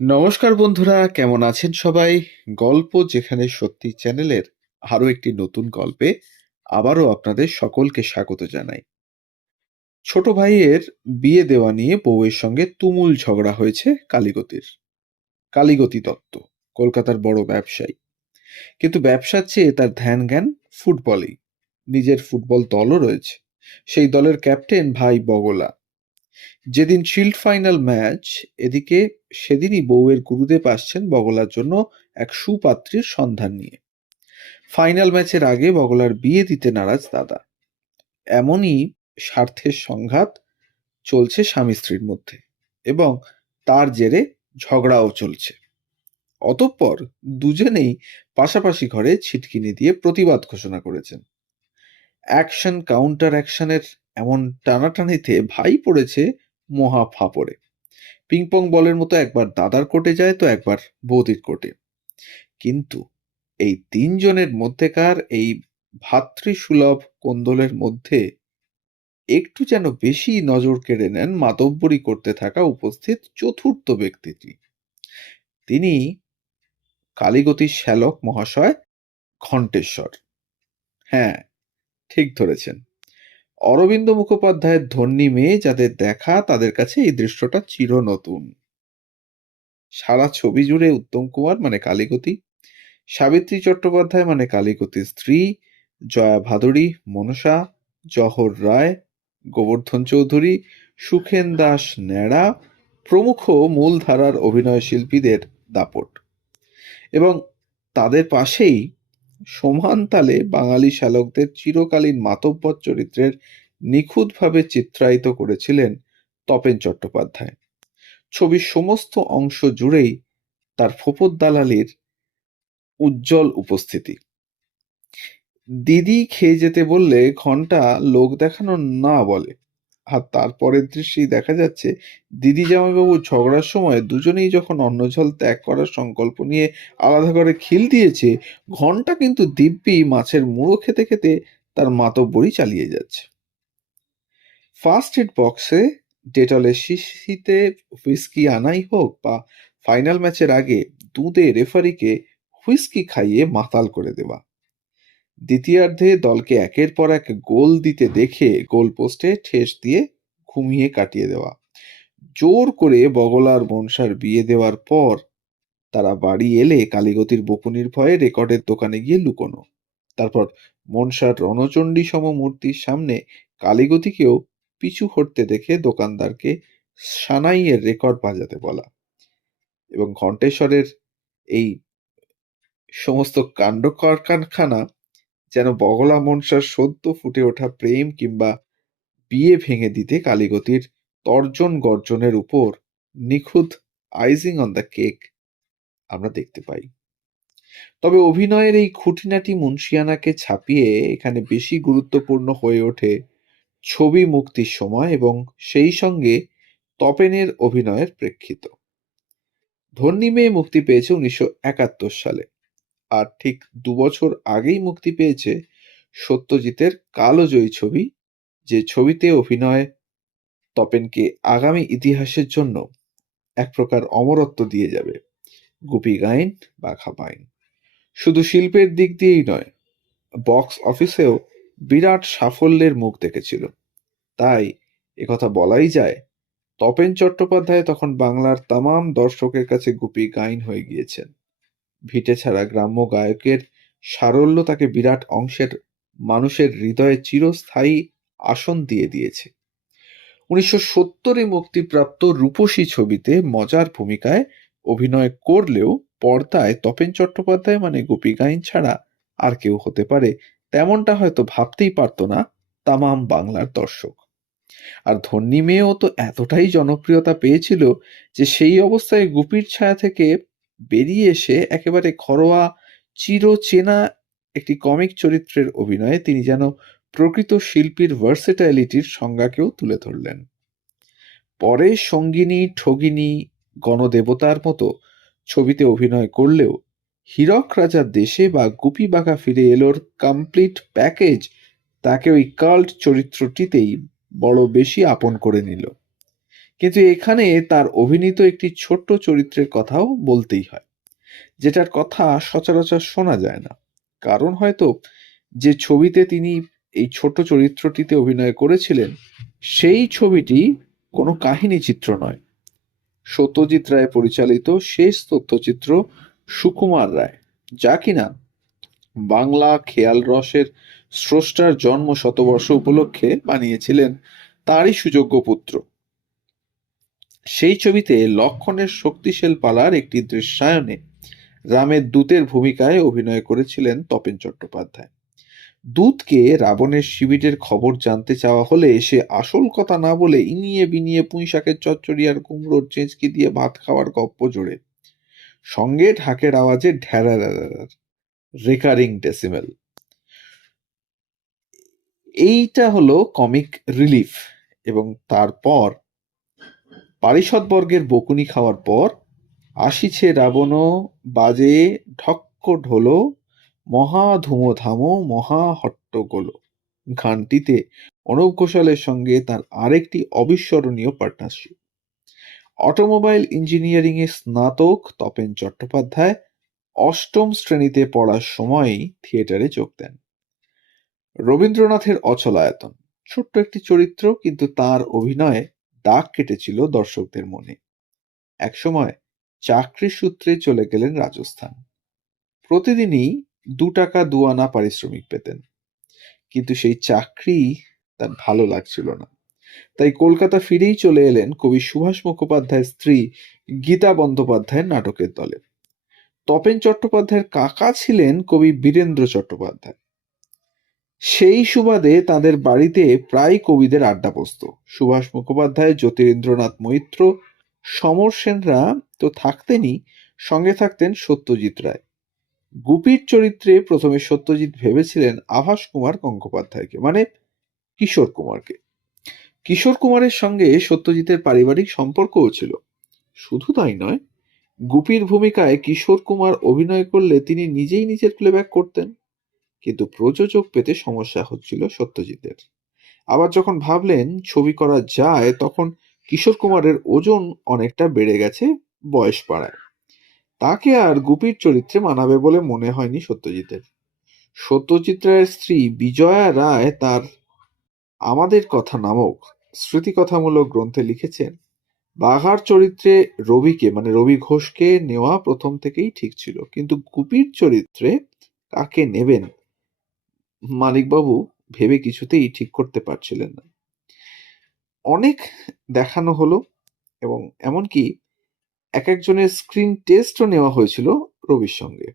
নমস্কার বন্ধুরা, কেমন আছেন সবাই? গল্প যেখানে সত্যি চ্যানেলের আরো একটি নতুন গল্পে আবারও আপনাদের সকলকে স্বাগত জানাই। ছোট ভাইয়ের বিয়ে দেওয়া নিয়ে বউয়ের সঙ্গে তুমুল ঝগড়া হয়েছে কালীগতির। কালীগতি দত্ত কলকাতার বড় ব্যবসায়ী, কিন্তু ব্যবসার চেয়ে তার ধ্যান জ্ঞান ফুটবলেই। নিজের ফুটবল দলও রয়েছে। সেই দলের ক্যাপ্টেন ভাই বগলা। যেদিন শিল্ড ফাইনাল ম্যাচ, এদিকে সেদিনই বউয়ের গুরুদেব আসছেন বগলার জন্য এক সুপাত্রীর সন্ধান নিয়ে। ফাইনাল ম্যাচের আগে বগলার বিয়ে দিতে নারাজ দাদা। এমনই স্বার্থের সংঘাত চলছে স্বামী স্ত্রীর মধ্যে, এবং তার জেরে ঝগড়াও চলছে। অতঃপর দুজনেই পাশাপাশি ঘরে ছিটকিনি দিয়ে প্রতিবাদ ঘোষণা করেছেন। অ্যাকশন কাউন্টার অ্যাকশনের এমন টানাটানিতে ভাই পড়েছে মহা ফাপড়ে। পিংপং বলের মতো একবার দাদার কোর্টে যায় তো একবার বৌদির কোর্টে। কিন্তু এই তিনজনের মধ্যেকার এই ভ্রাতৃসুলভ কোন্দলের মধ্যে একটু যেন বেশি নজর কেড়ে নেন মাতব্বরি করতে থাকা উপস্থিত চতুর্থ ব্যক্তিটি। তিনি কালীগতির শ্যালক মহাশয় ঘণ্টেশ্বর। হ্যাঁ, ঠিক ধরেছেন। অরবিন্দ মুখোপাধ্যায়ের ধন্যী মেয়ে যাদের দেখা, তাদের কাছে এই দৃশ্যটা চির নতুন। সারা ছবি জুড়ে উত্তম কুমার মানে কালীগতি, সাবিত্রী চট্টোপাধ্যায় মানে কালীগতির স্ত্রী, জয়া ভাদুড়ী, মনসা, জহর রায়, গোবর্ধন চৌধুরী, সুখেন দাস ন্যাড়া প্রমুখ মূলধারার অভিনয় শিল্পীদের দাপট। এবং তাদের পাশেই সমান তালে বাঙালি শ্যালকদের চিরকালীন মাতব্বর চরিত্রের নিখুঁতভাবে চিত্রায়িত করেছিলেন তপেন চট্টোপাধ্যায়। ছবির সমস্ত অংশ জুড়েই তার ফোঁপর দালালির উজ্জ্বল উপস্থিতি। দিদি খেয়ে যেতে বললে ঘন্টা লোক দেখানো না বলে, আর তারপরের দৃশ্যেই দেখা যাচ্ছে দিদি জামাইবাবু ঝগড়ার সময় দুজনেই যখন অন্নঝল ত্যাগ করার সংকল্প নিয়ে আলাদা করে খিল দিয়েছে, ঘন্টা কিন্তু দিব্যি মাছের মুড়ো খেতে খেতে তার মাতব্বরি চালিয়ে যাচ্ছে। ফার্স্ট এড বক্সে ডেটলের শিশিতে হুইস্কি আনাই হোক, বা ফাইনাল ম্যাচের আগে দুধে রেফারিকে হুইস্কি খাইয়ে মাতাল করে দেওয়া, দ্বিতীয়ার্ধে দলকে একের পর এক গোল দিতে দেখে গোল পোস্টে ঠেস দিয়ে ঘুমিয়ে কাটিয়ে দেওয়া, জোর করে বগলার মনসার বিয়ে দেওয়ার পর তারা বাড়ি এলে কালীগতির বকুনির ভয়ে রেকর্ডের দোকানে গিয়ে লুকোনো, তারপর মনসার রণচণ্ডী সম মূর্তির সামনে কালীগতিকেও পিছু হটতে দেখে দোকানদারকে সানাইয়ের রেকর্ড বাজাতে বলা, এবং ঘণ্টেশ্বরের এই সমস্ত কাণ্ড কারখানা যেন বগলা মনসার সদ্য ফুটে ওঠা প্রেম কিংবা বিয়ে ভেঙে দিতে কালীগতির তর্জন গর্জনের উপর নিখুঁত আইজিং অন দ্য কেক আমরা দেখতে পাই। তবে অভিনয়ের এই খুঁটিনাটি মুন্সিয়ানাকে ছাপিয়ে এখানে বেশি গুরুত্বপূর্ণ হয়ে ওঠে ছবি মুক্তির সময় এবং সেই সঙ্গে তপেনের অভিনয়ের প্রেক্ষিত। ধন্যী মেয়ে মুক্তি পেয়েছে 1971 সালে, আর ঠিক 2 বছর আগেই মুক্তি পেয়েছে সত্যজিতের কালোজয়ী ছবি, যে ছবিতে অভিনয় তপেনকে আগামী ইতিহাসের জন্য এক প্রকার অমরত্ব দিয়ে যাবে। গুপি গাইন বাঘা বাইন শুধু শিল্পের দিক দিয়েই নয়, বক্স অফিসেও বিরাট সাফল্যের মুখ দেখেছিল। তাই একথা বলাই যায়, তপেন চট্টোপাধ্যায় তখন বাংলার তামাম দর্শকের কাছে গুপি গাইন হয়ে গিয়েছেন। ভিটে ছাড়া গ্রাম্য গায়কের সারল্য তাকে বিরাট অংশের মানুষের হৃদয়ে চিরস্থায়ী আসন দিয়ে দিয়েছে। 1970-এ মুক্তিপ্রাপ্ত রূপসী ছবিতে মজার ভূমিকায় অভিনয় করলেও পর্দায় তপেন চট্টোপাধ্যায় মানে গুপি গাইন ছাড়া আর কেউ হতে পারে, তেমনটা হয়তো ভাবতেই পারত না তামাম বাংলার দর্শক। আর ধন্যী মেয়েও তো এতটাই জনপ্রিয়তা পেয়েছিল যে সেই অবস্থায় গুপির ছায়া থেকে বেরিয়ে এসে একেবারে ঘরোয়া চিরচেনা একটি কমিক চরিত্রের অভিনয়ে তিনি যেন প্রকৃত শিল্পীর ভার্সেটাইলিটির সংজ্ঞাকেও তুলে ধরলেন। পরে সঙ্গিনী, ঠগিনী, গণদেবতার মতো ছবিতে অভিনয় করলেও হীরক রাজার দেশে বা গুপি বাঘা ফিরে এলোর কমপ্লিট প্যাকেজ তাকে ওই কাল্ট চরিত্রটিতেই বড় বেশি আপন করে নিল। কিন্তু এখানে তার অভিনীত একটি ছোট্ট চরিত্রের কথাও বলতেই হয়, যেটার কথা সচরাচর শোনা যায় না। কারণ হয়তো যে ছবিতে তিনি এই ছোট চরিত্রটিতে অভিনয় করেছিলেন, সেই ছবিটি কোনো কাহিনী চিত্র নয়। সত্যজিৎ রায় পরিচালিত শেষ তথ্যচিত্র সুকুমার রায়, যা কিনা বাংলা খেয়াল রসের স্রষ্টার জন্ম শতবর্ষ উপলক্ষে বানিয়েছিলেন তারই সুযোগ্য পুত্র। সেই ছবিতে লক্ষণের শক্তিশাল পালার একটি দৃশ্যায়নে রামের দূতের ভূমিকায় অভিনয় করেছিলেন তপেন চট্টোপাধ্যায়। দূতকে রাবণের শিবিরের খবর জানতে চাওয়া হলে সে আসল কথা না বলে ইনিয়ে বিনিয়ে পুঁইশাকের চচ্চড়ি আর কুমড়োর চেঁচকি দিয়ে ভাত খাওয়ার গপ্প জোড়ে, সঙ্গে ঢাকের আওয়াজে ঢ্যাড়ার রেকারিং ডেসিমেল। এইটা হলো কমিক রিলিফ। এবং তারপর পারিষদবর্গের বকুনি খাওয়ার পর আসিছে রাবণ, বাজে ঢক্ক ঢোলো, মহা ধুমোধামো মহা হট্টগোল গানটিতে অনুপ ঘোষালের সঙ্গে তার আরেকটি অবিস্মরণীয় পার্টনারশিপ। অটোমোবাইল ইঞ্জিনিয়ারিং এ স্নাতক তপেন চট্টোপাধ্যায় অষ্টম শ্রেণীতে পড়ার সময়ই থিয়েটারে যোগ দেন। রবীন্দ্রনাথের অচলায়তন ছোট্ট একটি চরিত্র, কিন্তু তার অভিনয়ে দাগ কেটেছিল দর্শকদের মনে। একসময় চাকরির সূত্রে চলে গেলেন রাজস্থান। প্রতিদিনই 2 টাকা 2 আনা পারিশ্রমিক পেতেন, কিন্তু সেই চাকরি তার ভালো লাগছিল না। তাই কলকাতা ফিরেই চলে এলেন কবি সুভাষ মুখোপাধ্যায়ের স্ত্রী গীতা বন্দ্যোপাধ্যায়ের নাটকের দলে। তপেন চট্টোপাধ্যায়ের কাকা ছিলেন কবি বীরেন্দ্র চট্টোপাধ্যায়। সেই সুবাদে তাদের বাড়িতে প্রায় কবিদের আড্ডা বসত। সুভাষ মুখোপাধ্যায়, জ্যোতিরিন্দ্রনাথ মৈত্র, সমর সেনরা তো থাকতেনই, সঙ্গে থাকতেন সত্যজিৎ রায়। গুপির চরিত্রে প্রথমে সত্যজিৎ ভেবেছিলেন আভাস কুমার গঙ্গোপাধ্যায়কে, মানে কিশোর কুমারকে। কিশোর কুমারের সঙ্গে সত্যজিতের পারিবারিক সম্পর্কও ছিল। শুধু তাই নয়, গুপির ভূমিকায় কিশোর কুমার অভিনয় করলে তিনি নিজেই নিজের প্লেব্যাক করতেন। কিন্তু প্রযোজক পেতে সমস্যা হচ্ছিল সত্যজিতের। আবার যখন ভাবলেন ছবি করা যায়, তখন কিশোর কুমারের ওজন অনেকটা বেড়ে গেছে বয়স বাড়ায়। তাকে আর গুপির চরিত্রে মানাবে বলে মনে হয়নি সত্যজিতের। সত্যজিৎ রায়ের স্ত্রী বিজয়া রায় তার আমাদের কথা নামক স্মৃতিকথামূলক গ্রন্থে লিখেছেন, বাঘার চরিত্রে রবিকে, মানে রবি ঘোষকে নেওয়া প্রথম থেকেই ঠিক ছিল, কিন্তু গুপির চরিত্রে কাকে নেবেন মানিকবাবু ভেবে কিছুতেই ঠিক করতে পারছিলেন না। অনেক দেখানো হলো, এবং এমনকি এক একজনের স্ক্রিন টেস্টও নেওয়া হয়েছিল রবির সঙ্গে,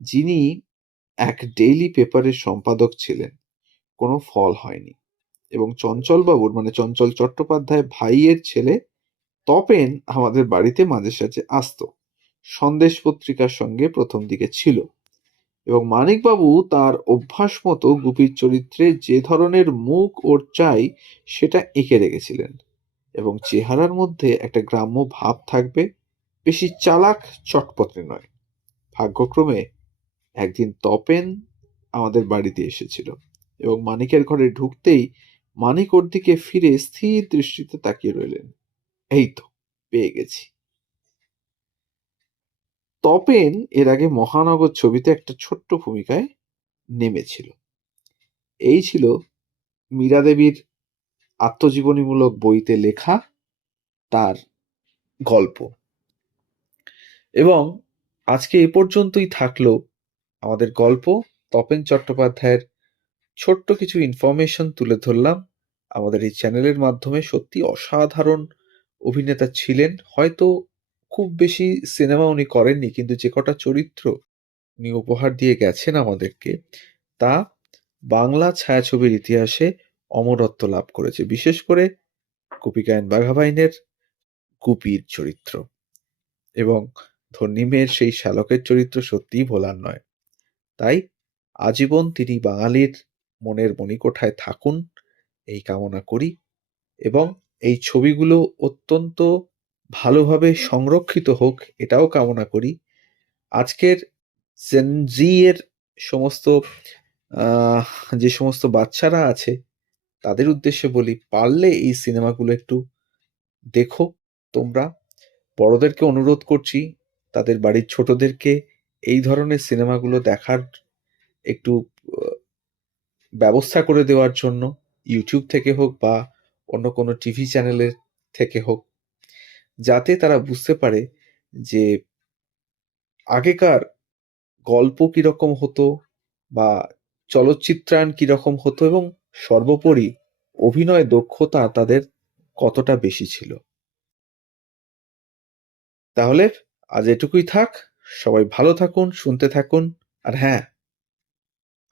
যিনি এক ডেইলি পেপারের সম্পাদক ছিলেন। কোনো ফল হয়নি, এবং চঞ্চলবাবুর, মানে চঞ্চল চট্টোপাধ্যায় ভাইয়ের ছেলে তপেন আমাদের বাড়িতে মাঝে সাঝে আসতো। সন্দেশ পত্রিকার সঙ্গে প্রথম দিকে ছিল, এবং মানিকবাবু তার অভ্যাস মতো গুপির চরিত্রে যে ধরনের মুখ ওর চাই সেটা এঁকে রেখেছিলেন, এবং চেহারার মধ্যে একটা গ্রাম্য ভাব থাকবে, বেশি চালাক চটপটে নয়। ভাগ্যক্রমে একদিন তপেন আমাদের বাড়িতে এসেছিল, এবং মানিকের ঘরে ঢুকতেই মানিক ওর দিকে ফিরে স্থির দৃষ্টিতে তাকিয়ে রইলেন। এই তো পেয়ে গেছি। তপেন এর আগে মহানগর ছবিতে একটা ছোট্ট ভূমিকায় নেমেছিল। এই ছিল মীরা দেবীর আত্মজীবনীমূলক বইতে লেখা তার গল্প। এবং আজকে এ পর্যন্তই থাকলো আমাদের গল্প। তপেন চট্টোপাধ্যায়ের ছোট্ট কিছু ইনফরমেশন তুলে ধরলাম আমাদের এই চ্যানেলের মাধ্যমে। সত্যি অসাধারণ অভিনেতা ছিলেন। হয়তো খুব বেশি সিনেমা উনি করেননি, কিন্তু যে কটা চরিত্র উনি উপহার দিয়ে গেছেন আমাদেরকে, তা বাংলা ছায়াছবির ইতিহাসে অমরত্ব লাভ করেছে। বিশেষ করে গোপীকায়ন বাঘাবাইনের গুপির চরিত্র এবং ধর্নিমের সেই শ্যালকের চরিত্র সত্যিই ভোলার নয়। তাই আজীবন তিনি বাঙালির মনের মণিকোঠায় থাকুন, এই কামনা করি। এবং এই ছবিগুলো অত্যন্ত ভালোভাবে সংরক্ষিত হোক, এটাও কামনা করি। আজকের জেন জি এর সমস্ত যে সমস্ত বাচ্চারা আছে তাদের উদ্দেশ্যে বলি, পারলে এই সিনেমাগুলো একটু দেখো তোমরা। বড়দেরকে অনুরোধ করছি তাদের বাড়ির ছোটদেরকে এই ধরনের সিনেমাগুলো দেখার একটু ব্যবস্থা করে দেওয়ার জন্য, ইউটিউব থেকে হোক বা অন্য কোনো টিভি চ্যানেলের থেকে হোক, যাতে তারা বুঝতে পারে যে আগেকার গল্প কিরকম হতো বা চলচ্চিত্রায়ন কিরকম হতো এবং সর্বোপরি অভিনয় দক্ষতা তাদের কতটা বেশি ছিল। তাহলে আজ এটুকুই থাক। সবাই ভালো থাকুন, শুনতে থাকুন। আর হ্যাঁ,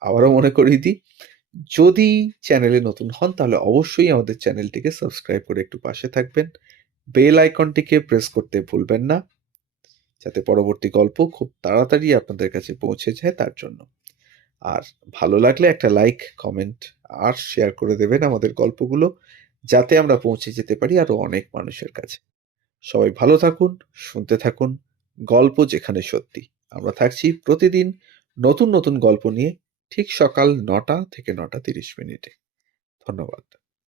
আবারও মনে করিয়ে দিই, যদি চ্যানেলে নতুন হন তাহলে অবশ্যই আমাদের চ্যানেলটিকে সাবস্ক্রাইব করে একটু পাশে থাকবেন। বেল আইকনটিকে প্রেস করতে ভুলবেন না, যাতে পরবর্তী গল্প খুব তাড়াতাড়ি আপনাদের কাছে পৌঁছে যায় তার জন্য। আর ভালো লাগলে একটা লাইক, কমেন্ট আর শেয়ার করে দেবেন আমাদের গল্পগুলো, যাতে আমরা পৌঁছে যেতে পারি আরো অনেক মানুষের কাছে। সবাই ভালো থাকুন, শুনতে থাকুন গল্প যেখানে সত্যি। আমরা থাকছি প্রতিদিন নতুন নতুন গল্প নিয়ে, ঠিক সকাল ৯টা থেকে ৯টা ৩০ মিনিটে। ধন্যবাদ।